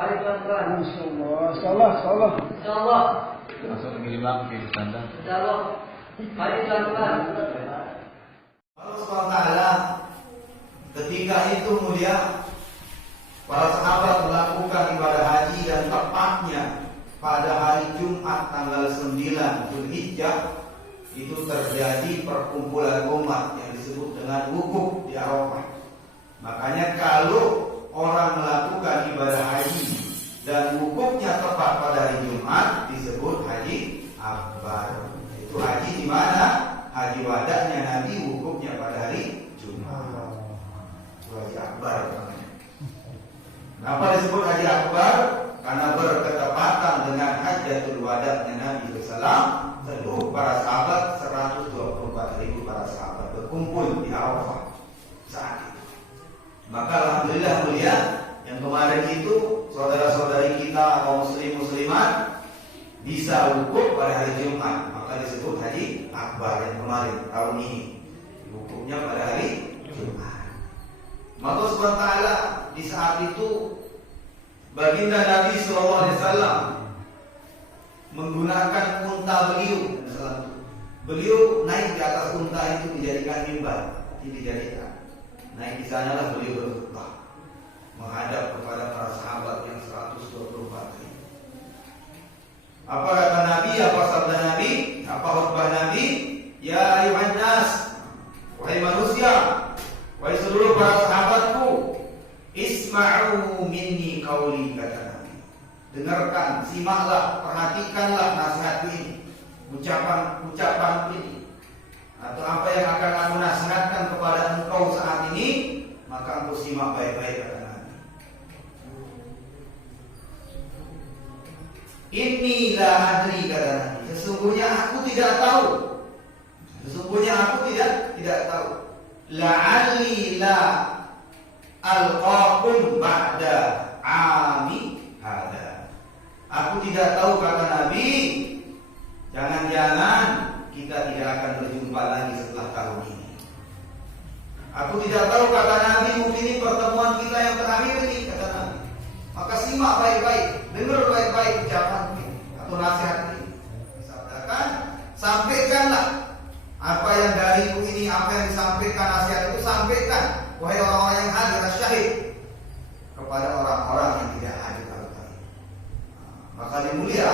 Mari pelan-pelan. Insyaallah. Insyaallah. Masuk lagi 5 di standar. Insyaallah. Mari pelan-pelan. Allah SWT ketika itu mulia, para sahabat melakukan ibadah haji dan tepatnya pada hari Jumat tanggal 9 Zulhijjah itu terjadi perkumpulan umat yang disebut dengan wukuf di Arafah. Makanya kalau orang melakukan ibadah haji dan wukufnya tepat pada hari Jumat disebut haji akbar. Itu haji di mana? Haji wadahnya Nabi, wukufnya pada hari Jumat. Itu haji akbar namanya. Kenapa disebut haji akbar? Karena berketepatan dengan hajatul wadahnya Nabi SAW. Seluruh para sahabat 124.000 para sahabat berkumpul di Arafah saat itu. Maka alhamdulillah mulia, yang kemarin itu saudara-saudari kita kaum muslimat bisa wukuf pada hari Jumat, maka disebut haji akbar yang kemarin tahun ini wukufnya pada hari Jumat. Maka SWT di saat itu baginda Nabi SAW menggunakan unta beliau. Beliau naik di atas unta itu dijadikan mimbar, dijadikan. Naik di sanalah beliau berkhutbah menghadap kepada para sahabat yang 124 ribu. Apa kata Nabi? Apa sabda Nabi? Apa khutbah Nabi? Ya ayuhan nas, wahai manusia, wahai seluruh para sahabatku, isma'u minni qauli, kata Nabi. Dengarkan, simaklah, perhatikanlah nasihat ini, ucapan ini, atau apa yang akan aku nasihatkan kepada engkau saat ini, maka engkau simak baik-baik, kata Nabi. Inni la adri, kata Nabi. Sesungguhnya aku tidak tahu. Tidak tahu. La'alli la alqakum ba'da ami hada. Aku tidak tahu, kata Nabi, jangan-jangan kita tidak akan berjumpa lagi setelah tahun ini. Aku tidak tahu, kata Nabi, mungkin ini pertemuan kita yang terakhir ini, kata Nabi. Maka simak baik-baik, dengar baik-baik ucapan ini atau nasihat ini. Sabdakan, sampaikanlah apa yang dariku ini, apa yang disampaikan nasihat itu, sampaikan, wahai orang-orang yang hadir syahid, kepada orang-orang yang tidak hadir. Maka dimulia,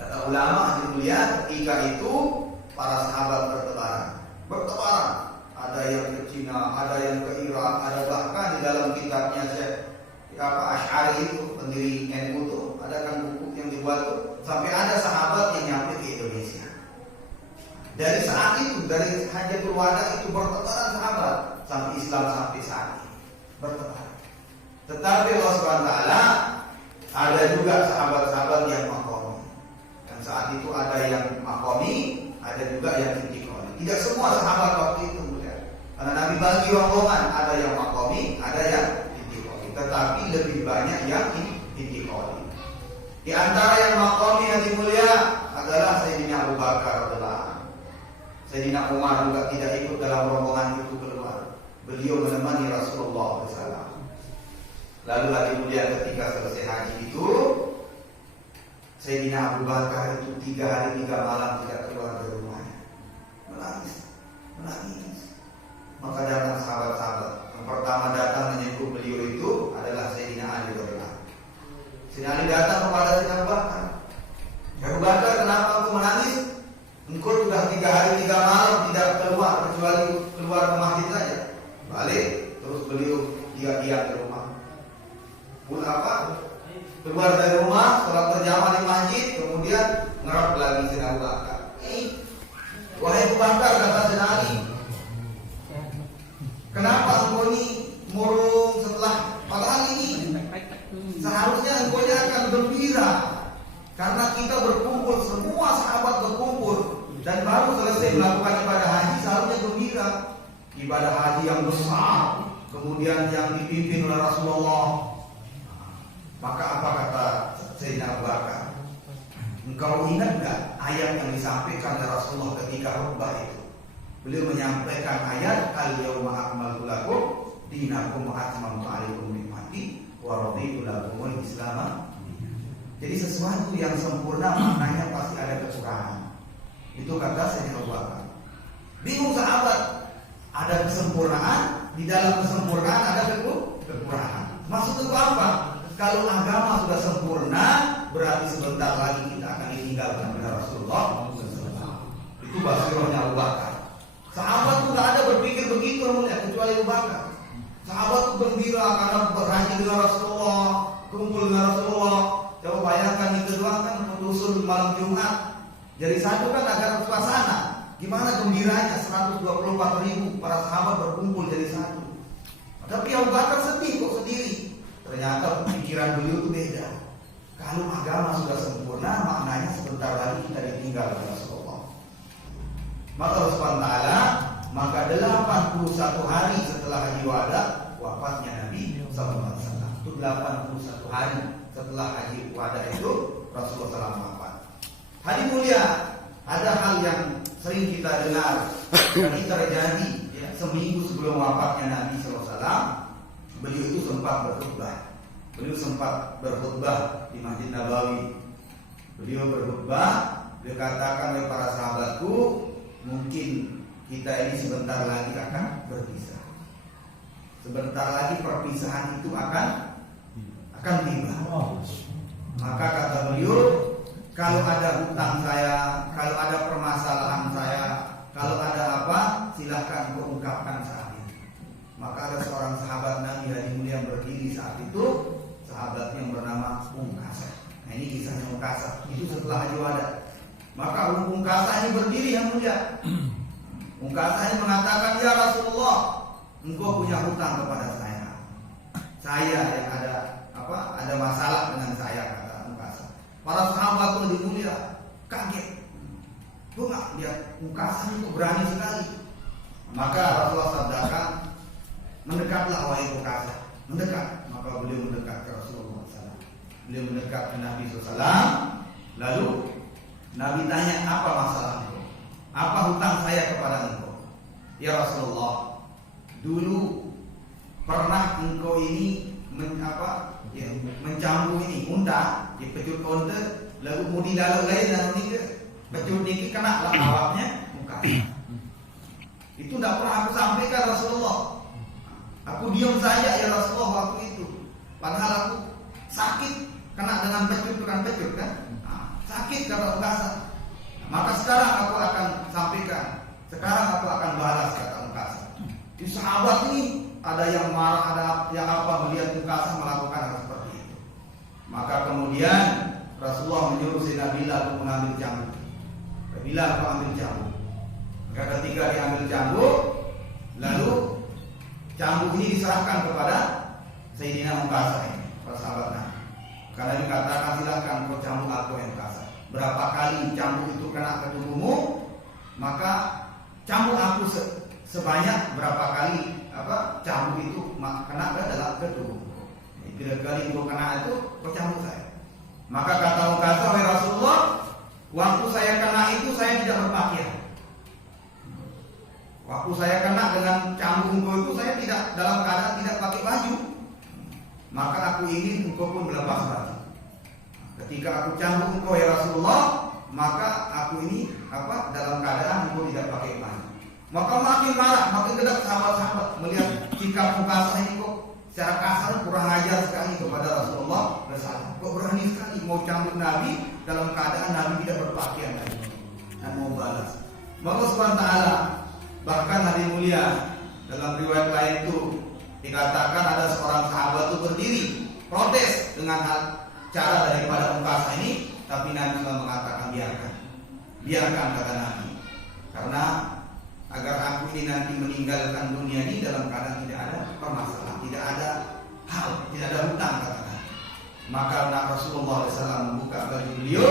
kata ulama dimulia, ketika itu para sahabat bertebaran. Ada yang ke Cina, ada yang ke Irak, ada bahkan di dalam kitabnya Syekh Asy'ari itu pendiri NU itu, ada kan buku yang dibuat itu, sampai ada sahabat yang nyampe ke Indonesia. Dari saat itu, dari Hajatul Wada itu bertebaran sahabat sampai Islam sampai saat ini bertebaran. Tetapi Allah SWT ada juga sahabat-sahabat yang makomi. Dan saat itu ada yang makomi, ada juga yang intikoni. Tidak semua sahabat waktu itu mulia. Karena Nabi bagi rombongan, ada yang makomi, ada yang intikoni. Tetapi lebih banyak yang intikoni. Di antara yang makomi yang mulia adalah Sayyidina Abu Bakar radhiyallahu anhu. Sayyidina Umar juga tidak ikut dalam rombongan itu keluar. Beliau menemani Rasulullah SAW. Lalu lagi mulia ketika selesai haji itu, Sayyidina Abu Bakar itu 3 hari 3 malam tidak keluar dari rumahnya, menangis. Maka datang sahabat-sahabat. Yang pertama datang menyebut beliau itu adalah Sayyidina Ali radhiyallahu anhu. Sayyidina Ali datang kepada Sayyidina Abu Bakar. Ya Abu Bakar, kenapa engkau menangis? Engkau sudah 3 hari 3 malam tidak keluar, kecuali keluar ke masjid saja. Balik, terus beliau diam di rumah. Pun apa? Keluar dari rumah, sholat berjamaah di masjid, kemudian ngerok lagi Sayyidina Abu Bakar. Wahai Abu Bakar, kata Sayyidina Ali, kenapa engkau ini murung setelah, padahal ini seharusnya engkau akan gembira karena kita berkumpul, semua sahabat berkumpul dan baru selesai melakukan ibadah haji, seharusnya gembira. Ibadah haji yang besar, kemudian yang dipimpin oleh Rasulullah. Maka apa kata Sayyidina Abu Bakar? Engkau ingat gak ayat yang disampaikan oleh Rasulullah ketika khutbah itu? Beliau menyampaikan ayat al-yawma akmaltu lakum dinakum wa atmamtu alaikum ni'mati wa wa raditu lakumul Islam. Jadi sesuatu yang sempurna maknanya pasti ada kekurangan. Itu kata Sayyidina Abu Bakar. Bingung sahabat, ada kesempurnaan, di dalam kesempurnaan ada kekurangan. Maksud itu apa? Kalau agama sudah sempurna, berarti sebentar lagi kita akan ditinggalkan oleh Rasulullah. Itu basirahnya Abu Bakar. Sahabat tuh gak ada berpikir begitu mulia, kecuali Abu Bakar. Sahabat tuh gembira karena berhaji dengan Rasulullah, kumpul dengan Rasulullah. Coba bayangkan itu doang kan menyusul malam Jumat. Jadi satu kan agar suasana. Gimana gembiranya 124.000 para sahabat berkumpul jadi satu. Tapi Abu Bakar sedih kok sendiri. Ternyata pikiran beliau itu beda. Kalau agama sudah sempurna, maknanya sebentar lagi kita ditinggal oleh Rasulullah. Maka Allah SWT, maka 81 hari setelah Haji Wada, wafatnya Nabi SAW. Itu 81 hari setelah Haji Wada itu Rasulullah SAW wafat. Hari mulia, ada hal yang sering kita dengar dan ini terjadi ya, seminggu sebelum wafatnya Nabi SAW. Beliau itu sempat berkhutbah. Beliau sempat berkhutbah di Masjid Nabawi. Beliau berkhutbah, beliau katakan oleh para sahabatku, mungkin kita ini sebentar lagi akan berpisah. Sebentar lagi perpisahan itu akan tiba. Maka kata beliau, kalau ada hutang saya, kalau ada permasalahan saya, kalau ada apa, silahkan kau ungkapkan saat ini. Maka ada seorang sahabat Nabi Haji Mulia yang berdiri saat itu, sahabat yang bernama Ungkasa. Nah ini kisahnya Ungkasa, itu setelah Haji Wada. Maka Ungkasa ini berdiri yang mulia. Ungkasa ini mengatakan, ya Rasulullah, engkau punya hutang kepada saya. Saya yang ada masalah dengan saya, kata Ungkasa. Para sahabat itu mulia kaget. Tuh nggak lihat Ungkasa itu berani sekali. Maka Rasulullah sabdakan, mendekatlah wahai Ungkasa, mendekat. Maka beliau mendekat ke Rasulullah SAW. Beliau mendekat ke Nabi SAW. Lalu Nabi tanya, apa masalah engkau? Apa hutang saya kepada engkau? Ya Rasulullah, dulu pernah engkau ini mencambuk ini unta, dipecut unta, lalu mudi lalu lain dan ini pecut ini kena lah awaknya muka. Itu tidak pernah aku sampaikan Rasulullah. Aku diam saja ya Rasulullah waktu itu. Padahal aku sakit kena dengan pecut kan. Sakit kata Ungkasa. Maka sekarang aku akan sampaikan. Sekarang aku akan balas kata Ungkasa. Di sahabat ini ada yang marah, ada yang apa melihat Ungkasa melakukan hal seperti itu. Maka kemudian Rasulullah menyuruh Sayyidina Bilal untuk mengambil cambuk. Bilal mengambil cambuk. Maka ketika diambil cambuk, lalu cambuk ini diserahkan kepada Sayyidina Ungkasa ini, para sahabat Nabi. Karena dikatakan silakan kau cambuk aku yang Ungkasa. Berapa kali cambuk itu kena ke tubuhmu, maka cambuk aku sebanyak berapa kali cambuk itu kena ke dalam tubuhmu. Bila kali itu kena itu kau cambuk saya. Maka kata Ungkasa, wahai Rasulullah, waktu saya kena itu saya tidak berpakaian. Waktu saya kena dengan cambuk engkau itu saya tidak dalam keadaan tidak pakai baju. Maka aku ingin engkau pun melepas baju. Ketika aku cambuk engkau ya Rasulullah, maka aku ini dalam keadaan engkau tidak pakai baju. Maka makin marah, makin gedek sahabat-sahabat melihat sikap Ungkasa ini kok secara kasar kurang ajar sekali kepada Rasulullah SAW. Kok berani sekali mau cambuk Nabi dalam keadaan Nabi tidak berpakaian lagi dan mau balas. Maka SWT bahkan Nabi mulia dalam riwayat lain itu dikatakan ada seorang sahabat itu berdiri protes dengan cara daripada Ungkasa ini, tapi Nabi SAW mengatakan biarkan kata Nabi, karena agar aku ini nanti meninggalkan dunia ini dalam keadaan tidak ada permasalahan, tidak ada hal, tidak ada hutang kata Nabi. Maka Rasulullah SAW membuka baju beliau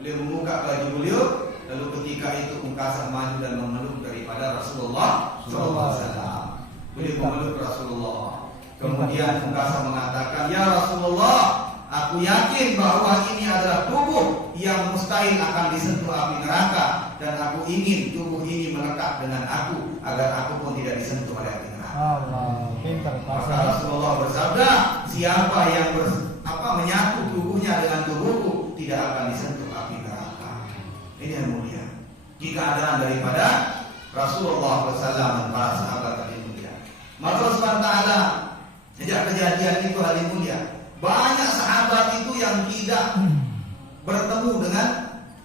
membuka baju beliau. Lalu ketika itu Ungkasa maju dan memeluk daripada Rasulullah SAW. Beliau memeluk Rasulullah. Kemudian Ungkasa mengatakan, ya Rasulullah, aku yakin bahwa ini adalah tubuh yang mustahil akan disentuh api neraka, dan aku ingin tubuh ini melekat dengan aku agar aku pun tidak disentuh oleh api neraka. Allah, pintar Maka pasal. Rasulullah bersabda, siapa yang menyatu tubuhnya dengan tubuhku tidak akan disentuh api neraka. Ini yang mulia. Jika ada daripada Rasulullah SAW dan para sahabat yang mulia. Maka Allah SWT sejak kejadian itu hari mulia, banyak sahabat itu yang tidak bertemu dengan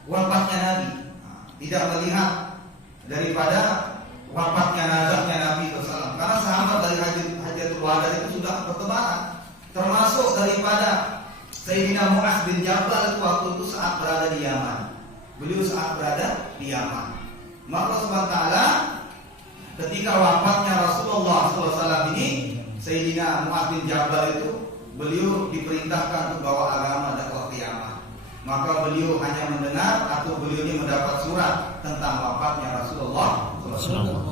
wafatnya Nabi, tidak melihat daripada wafatnya nazarnya Nabi SAW. Karena sahabat dari Hajatul Wada itu sudah bertebaran, termasuk daripada Sayyidina Mu'az bin Jabal itu waktu itu saat berada di Yaman. Beliau saat berada di Yaman. Maka Allah SWT ketika wafatnya Rasulullah SAW ini, Sayyidina Mu'az bin Jabal itu beliau diperintahkan untuk bawa agama dakwah ke Yaman. Maka beliau hanya mendengar atau beliau ini mendapat surat tentang wafatnya Rasulullah SAW.